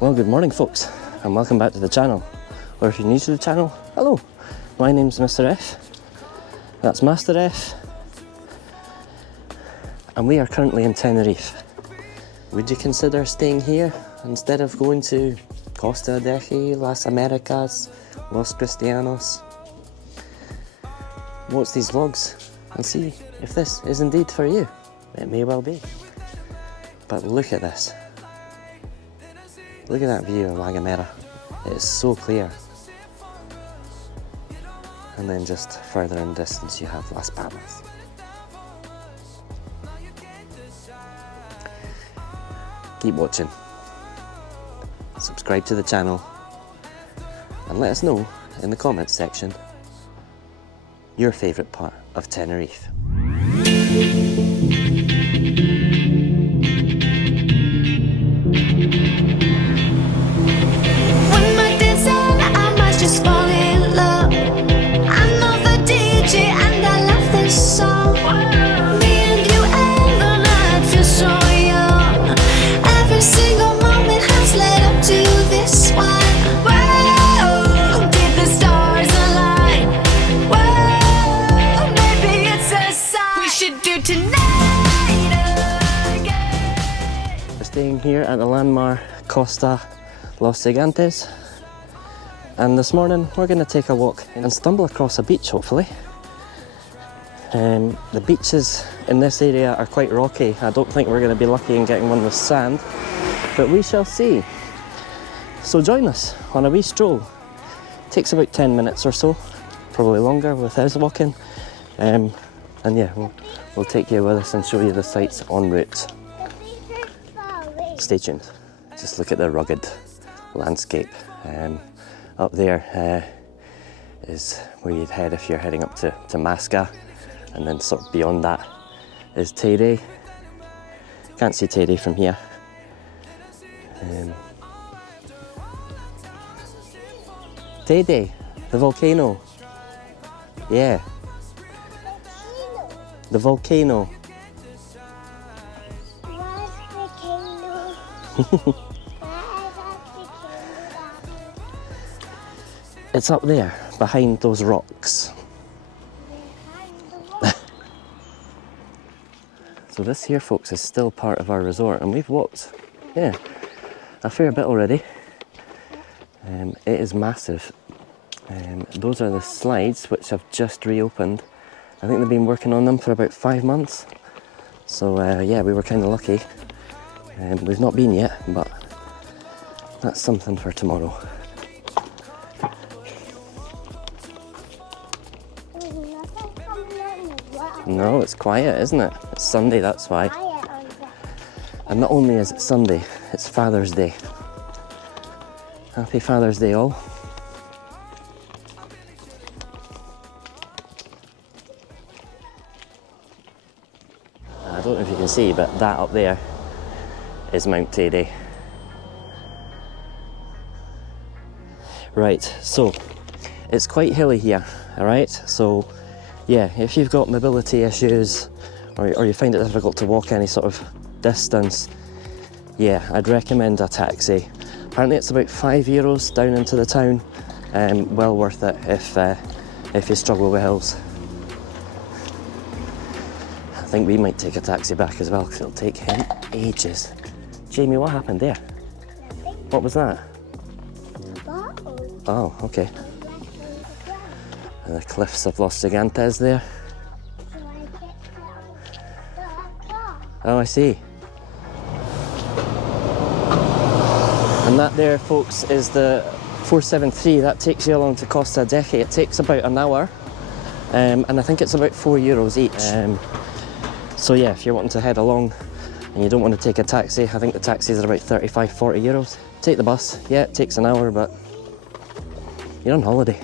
Well, good morning folks, and welcome back to the channel. Or if you're new to the channel, hello. My name's Mr. F. That's Master F. And we are currently in Tenerife. Would you consider staying here instead of going to Costa Adeje, Las Américas, Los Cristianos? Watch these vlogs and see if this is indeed for you. It may well be. But look at this. Look at that view of La Gomera. It is so clear. And then just further in distance you have Las Palmas. Keep watching. Subscribe to the channel. And let us know in the comments section your favourite part of Tenerife. Staying here at the landmark Costa Los Gigantes, and this morning we're going to take a walk and stumble across a beach hopefully. The beaches in this area are quite rocky. I don't think we're going to be lucky in getting one with sand, but we shall see. So join us on a wee stroll. It takes about 10 minutes or so, probably longer with us walking, and yeah, we'll take you with us and show you the sights en route. Stay tuned. Just look at the rugged landscape. Up there is where you'd head if you're heading up to Masca, and then sort of beyond that is Teide. Can't see Teide from here. Teide, the volcano. Yeah. The volcano. It's up there, behind those rocks. So this here, folks, is still part of our resort, and we've walked, yeah, a fair bit already. It is massive. Those are the slides, which have just reopened. I think they've been working on them for about 5 months. So yeah, we were kind of lucky. We've not been yet, but that's something for tomorrow. No, it's quiet, isn't it? It's Sunday, that's why. And not only is it Sunday, it's Father's Day. Happy Father's Day all. I don't know if you can see, but that up there is Mount Teide. Right, so it's quite hilly here, alright? So yeah, if you've got mobility issues or you find it difficult to walk any sort of distance, yeah, I'd recommend a taxi. Apparently it's about €5 down into the town, well worth it if you struggle with hills. I think we might take a taxi back as well because it'll take him ages. Jamie, what happened there? Nothing. What was that? Bottle. Oh, okay. And the cliffs of Los Gigantes there. So I get the car. Oh, I see. And that there, folks, is the 473. That takes you along to Costa Adeje. It takes about an hour, and I think it's about €4 each. So yeah, if you're wanting to head along and you don't want to take a taxi, I think the taxis are about €35–40. Take the bus. Yeah, it takes an hour, but you're on holiday.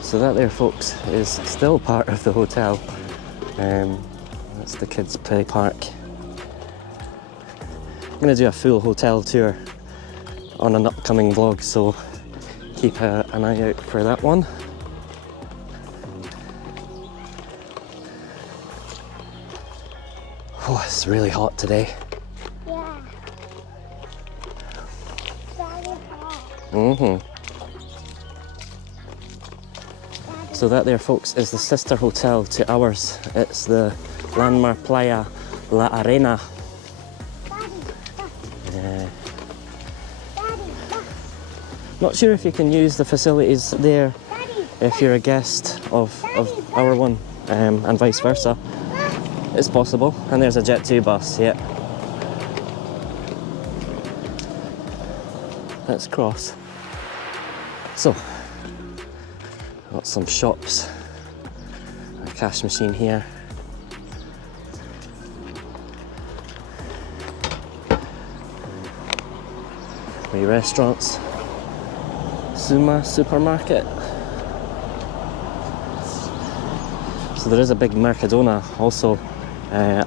So that there, folks, is still part of the hotel. That's the kids' play park. I'm going to do a full hotel tour on an upcoming vlog, so keep an eye out for that one. Oh, it's really hot today. Yeah. Very hot. Mm-hmm. Daddy. So that there, folks, is the sister hotel to ours. It's the landmark Playa La Arena. Daddy. Look. Yeah. Daddy. Look. Not sure if you can use the facilities there Daddy. if you're a guest of our one, and vice versa. It's possible. And there's a Jet 2 bus, yeah. Let's cross. So, got some shops. A cash machine here. Three restaurants. Suma supermarket. So there is a big Mercadona also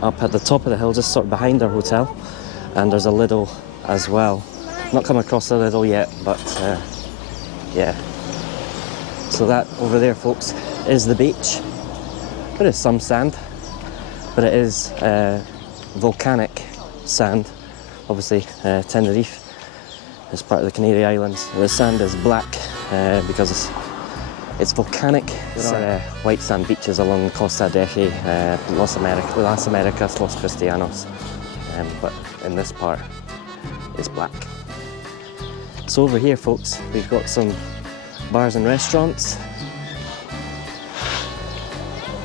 up at the top of the hill, just sort of behind our hotel. And there's a Lidl as well. Not come across the Lidl yet, but yeah. So that over there, folks, is the beach. There is some sand, but it is volcanic sand. Obviously, Tenerife is part of the Canary Islands. The sand is black because it's volcanic. There are white sand beaches along Costa Adeje, Las Américas, Los Cristianos, but in this part, it's black. So over here, folks, we've got some bars and restaurants.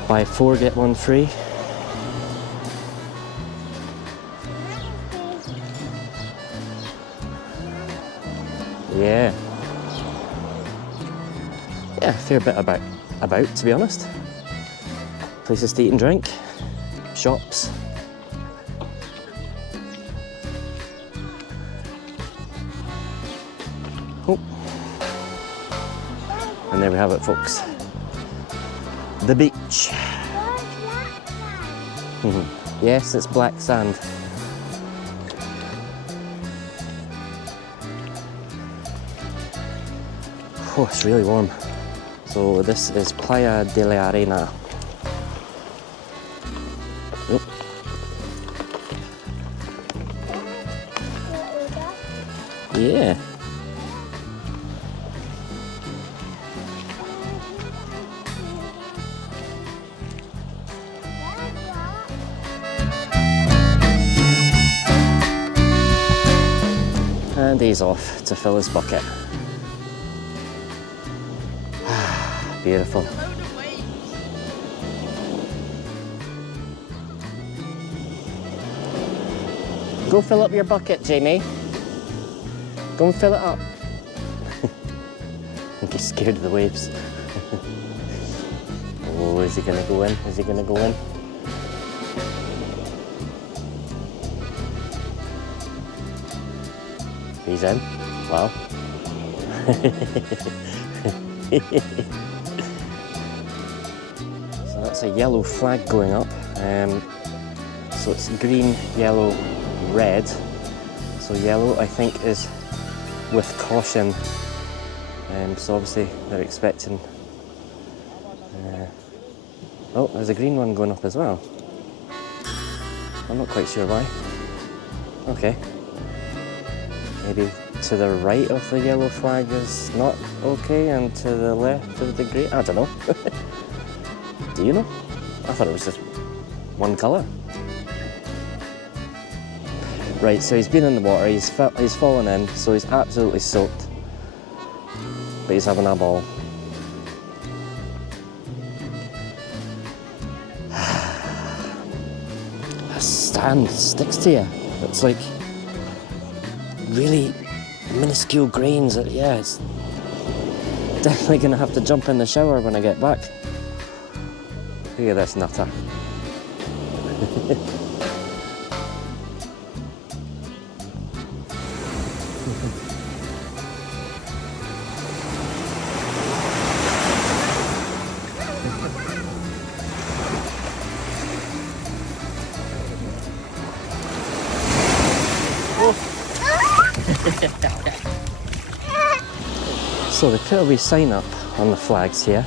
Buy 4, get 1 free. Yeah. Yeah, a fair bit about, to be honest. Places to eat and drink. Shops. Oh. And there we have it, folks. The beach. Yes, it's black sand. Oh, it's really warm. So this is Playa de la Arena. Yep. Yeah. And he's off to fill his bucket. Beautiful. Go fill up your bucket, Jamie. Go and fill it up. I think he's scared of the waves. Oh, is he gonna go in? Is he gonna go in? He's in. Wow. So that's a yellow flag going up. So it's green, yellow, red. So yellow, I think, is with caution. So obviously they're expecting. Oh, there's a green one going up as well. I'm not quite sure why. Okay. Maybe to the right of the yellow flag is not okay, and to the left of the green, I don't know. Do you know? I thought it was just one colour. Right, so he's been in the water, he's fallen in, so he's absolutely soaked. But he's having a ball. The sand sticks to you. It's like really minuscule grains. Yeah, it's definitely gonna have to jump in the shower when I get back. Look at this nutter. So they put a wee sign up on the flags here,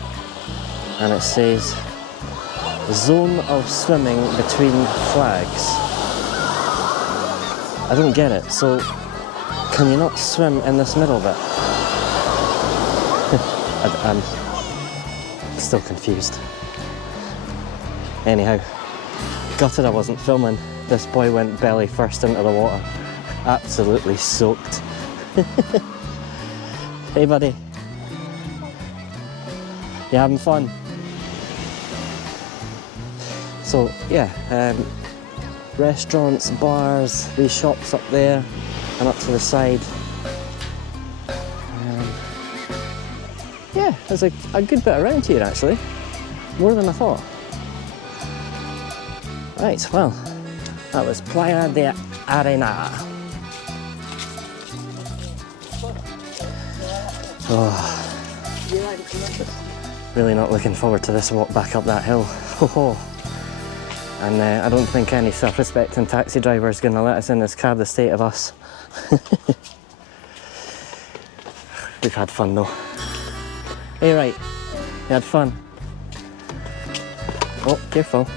and it says zone of swimming between flags. I don't get it. So, can you not swim in this middle bit? I'm still confused. Anyhow, gutted I wasn't filming. This boy went belly first into the water. Absolutely soaked. Hey buddy. You having fun? So yeah, restaurants, bars, these shops up there and up to the side. Yeah, there's a good bit around here actually, more than I thought. Right, well, that was Playa de Arena. Oh, really not looking forward to this walk back up that hill. And I don't think any self-respecting taxi driver is going to let us in this cab the state of us. We've had fun though. Hey, right, you had fun? Oh, careful.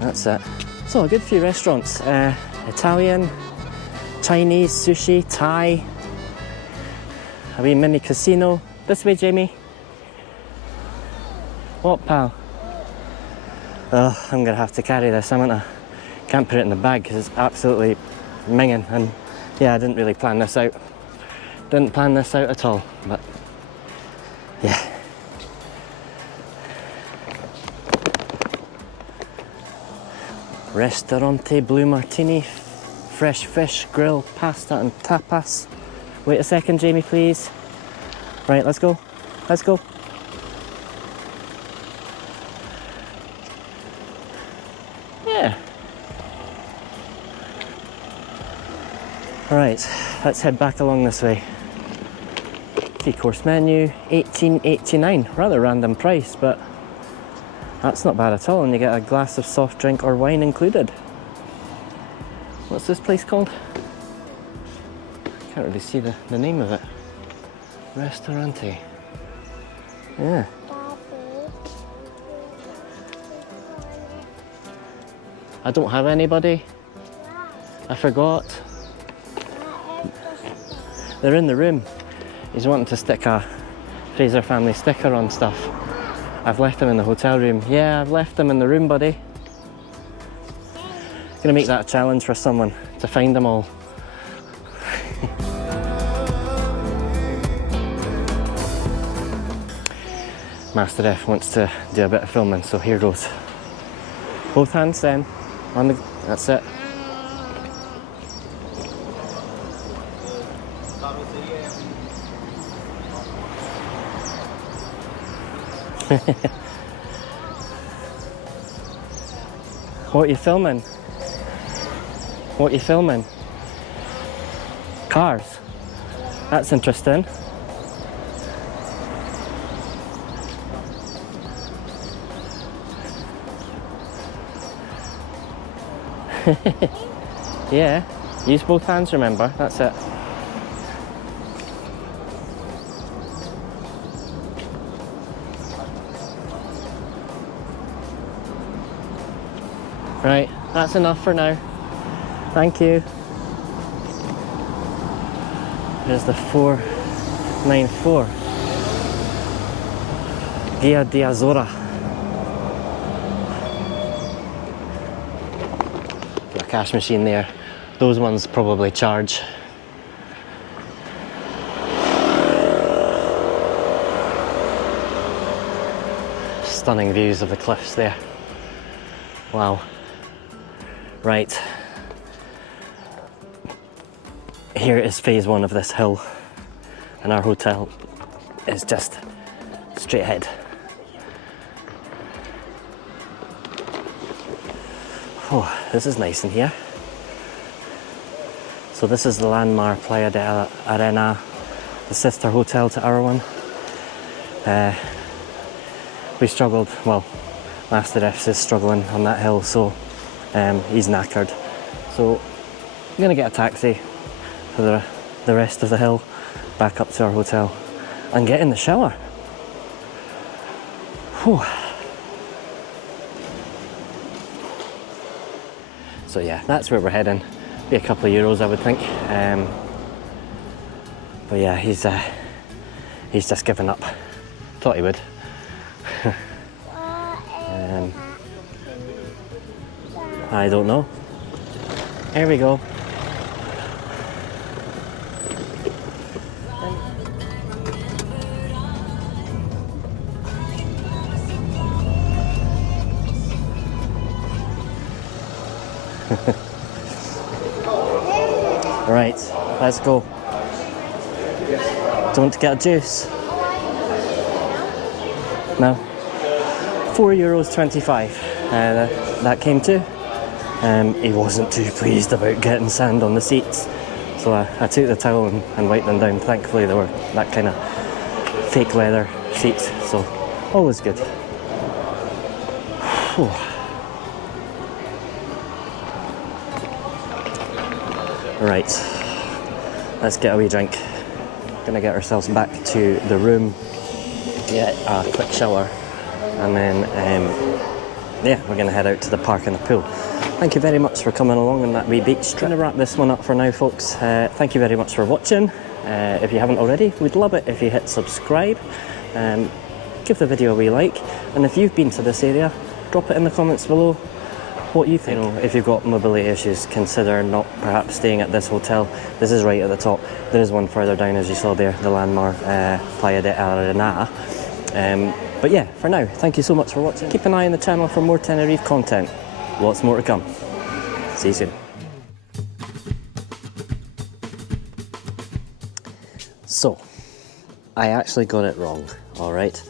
That's it. So a good few restaurants, Italian, Chinese, sushi, Thai, a wee mini casino. This way, Jamie. What, pal? Oh, I'm gonna have to carry this, haven't I? Can't put it in the bag because it's absolutely minging, and yeah, I didn't really plan this out. Didn't plan this out at all, but yeah. Ristorante Blue Martini, fresh fish, grill, pasta and tapas. Wait a second, Jamie, please. Right, let's go. Let's go. Yeah. Right, let's head back along this way. 3-course menu, $18.89. Rather random price, but that's not bad at all, and you get a glass of soft drink or wine included. What's this place called? Can't really see the name of it. Restaurante. Yeah. I don't have anybody. I forgot. They're in the room. He's wanting to stick a Fraser family sticker on stuff. I've left them in the hotel room. Yeah, I've left them in the room, buddy. Gonna make that a challenge for someone to find them all. Master F wants to do a bit of filming, so here goes. Both hands then. On the, that's it. What are you filming? What are you filming? Cars. That's interesting. Yeah, use both hands, remember, that's it. Right, that's enough for now. Thank you. There's the 494. Guia de Azora. A cash machine there. Those ones probably charge. Stunning views of the cliffs there. Wow. Right. Here is phase 1 of this hill, and our hotel is just straight ahead. Oh, this is nice in here. So this is the landmark Playa de Arena, the sister hotel to our one. We struggled, well, Master F's is struggling on that hill, so he's knackered. So I'm gonna get a taxi for the rest of the hill back up to our hotel and get in the shower. Whew. So yeah, that's where we're heading. Be a couple of euros, I would think. But yeah, he's just given up. Thought he would. I don't know. Here we go. Right, let's go. Do you want to get a juice? No? €4.25. That came to. He wasn't too pleased about getting sand on the seats, so I took the towel and wiped them down. Thankfully they were that kind of fake leather seats, so all was good. Whew. Right, let's get a wee drink. Gonna get ourselves back to the room, get a quick shower, and then yeah, we're gonna head out to the park and the pool. Thank you very much for coming along on that wee beach trip. Gonna wrap this one up for now, folks. Thank you very much for watching. If you haven't already, we'd love it if you hit subscribe. Give the video a wee like, and if you've been to this area, drop it in the comments below what you think. You know, if you've got mobility issues, consider not perhaps staying at this hotel. This is right at the top. There is one further down, as you saw there, the landmark Playa de Arena. But yeah, for now, thank you so much for watching. Keep an eye on the channel for more Tenerife content. Lots more to come. See you soon. So, I actually got it wrong, alright?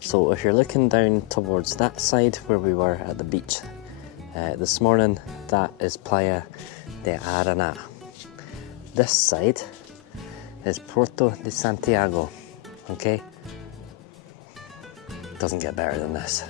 So if you're looking down towards that side where we were at the beach this morning, that is Playa de Arena. This side is Puerto de Santiago, okay? Doesn't get better than this.